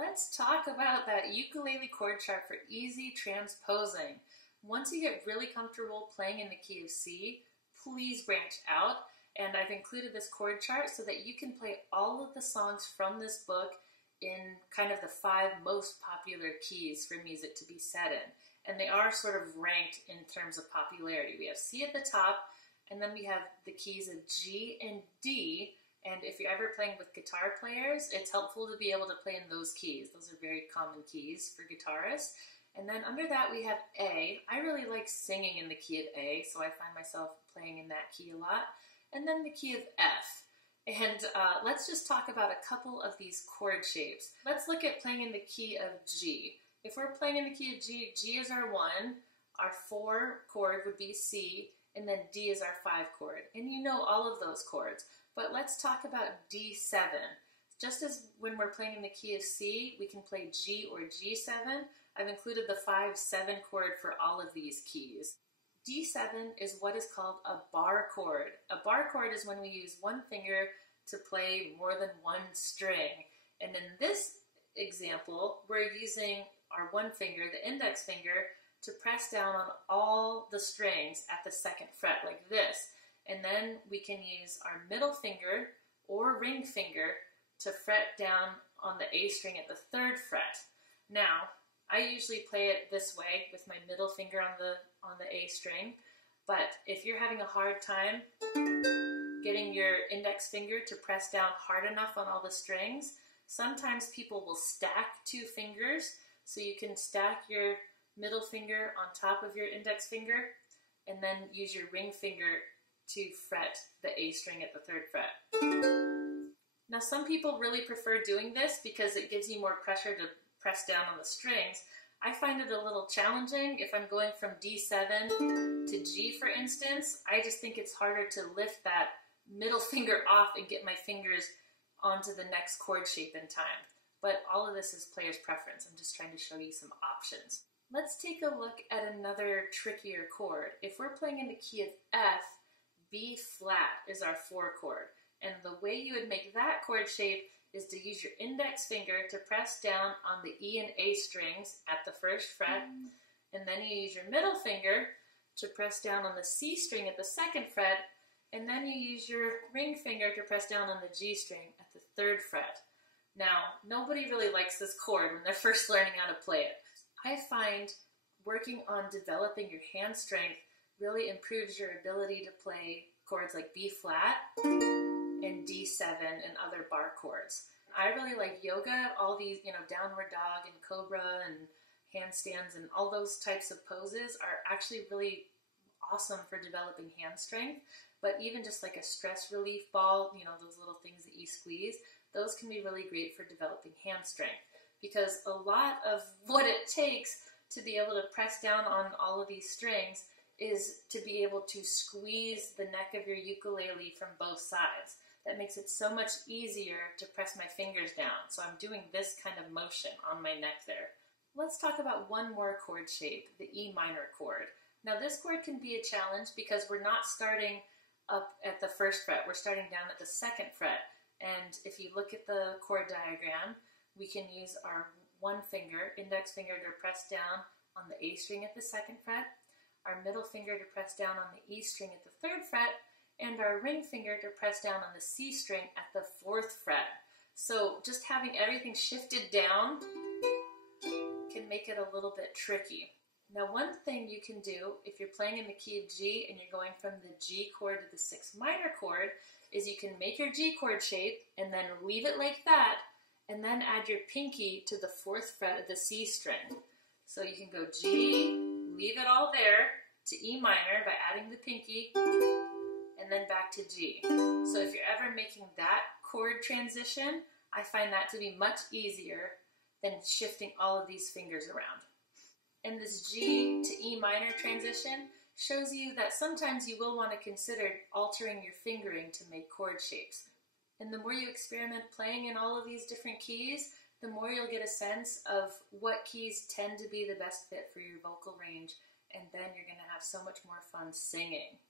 Let's talk about that ukulele chord chart for easy transposing. Once you get really comfortable playing in the key of C, please branch out. And I've included this chord chart so that you can play all of the songs from this book in kind of the 5 most popular keys for music to be set in. And they are sort of ranked in terms of popularity. We have C at the top, and then we have the keys of G and D. And if you're ever playing with guitar players, it's helpful to be able to play in those keys. Those are very common keys for guitarists. And then under that we have A. I really like singing in the key of A, so I find myself playing in that key a lot. And then the key of F. And let's just talk about a couple of these chord shapes. Let's look at playing in the key of G. If we're playing in the key of G, G is our 1, our 4 chord would be C, and then D is our 5 chord. And you know all of those chords. But let's talk about D7. Just as when we're playing in the key of C, we can play G or G7. I've included the 5-7 chord for all of these keys. D7 is what is called a bar chord. A bar chord is when we use one finger to play more than one string. And in this example, we're using our one finger, the index finger, to press down on all the strings at the 2nd fret, like this. And then we can use our middle finger or ring finger to fret down on the A string at the 3rd fret. Now, I usually play it this way with my middle finger on the A string, but if you're having a hard time getting your index finger to press down hard enough on all the strings, sometimes people will stack 2 fingers, so you can stack your middle finger on top of your index finger and then use your ring finger to fret the A string at the 3rd fret. Now some people really prefer doing this because it gives you more pressure to press down on the strings. I find it a little challenging if I'm going from D7 to G, for instance. I just think it's harder to lift that middle finger off and get my fingers onto the next chord shape in time. But all of this is player's preference. I'm just trying to show you some options. Let's take a look at another trickier chord. If we're playing in the key of F, B flat is our 4 chord. And the way you would make that chord shape is to use your index finger to press down on the E and A strings at the 1st fret, and then you use your middle finger to press down on the C string at the 2nd fret, and then you use your ring finger to press down on the G string at the 3rd fret. Now, nobody really likes this chord when they're first learning how to play it. I find working on developing your hand strength really improves your ability to play chords like B flat and D7 and other bar chords. I really like yoga, all these, downward dog and cobra and handstands and all those types of poses are actually really awesome for developing hand strength. But even just like a stress relief ball, those little things that you squeeze, those can be really great for developing hand strength. Because a lot of what it takes to be able to press down on all of these strings is to be able to squeeze the neck of your ukulele from both sides. That makes it so much easier to press my fingers down. So I'm doing this kind of motion on my neck there. Let's talk about one more chord shape, the E minor chord. Now this chord can be a challenge because we're not starting up at the 1st fret, we're starting down at the 2nd fret. And if you look at the chord diagram, we can use our one finger, index finger, to press down on the A string at the 2nd fret, our middle finger to press down on the E string at the 3rd fret, and our ring finger to press down on the C string at the 4th fret. So just having everything shifted down can make it a little bit tricky. Now one thing you can do if you're playing in the key of G and you're going from the G chord to the 6th minor chord is you can make your G chord shape and then leave it like that and then add your pinky to the 4th fret of the C string. So you can go G, leave it all there, to E minor by adding the pinky, and then back to G. So if you're ever making that chord transition, I find that to be much easier than shifting all of these fingers around. And this G to E minor transition shows you that sometimes you will want to consider altering your fingering to make chord shapes. And the more you experiment playing in all of these different keys, the more you'll get a sense of what keys tend to be the best fit for your vocal range, and then you're going to have so much more fun singing.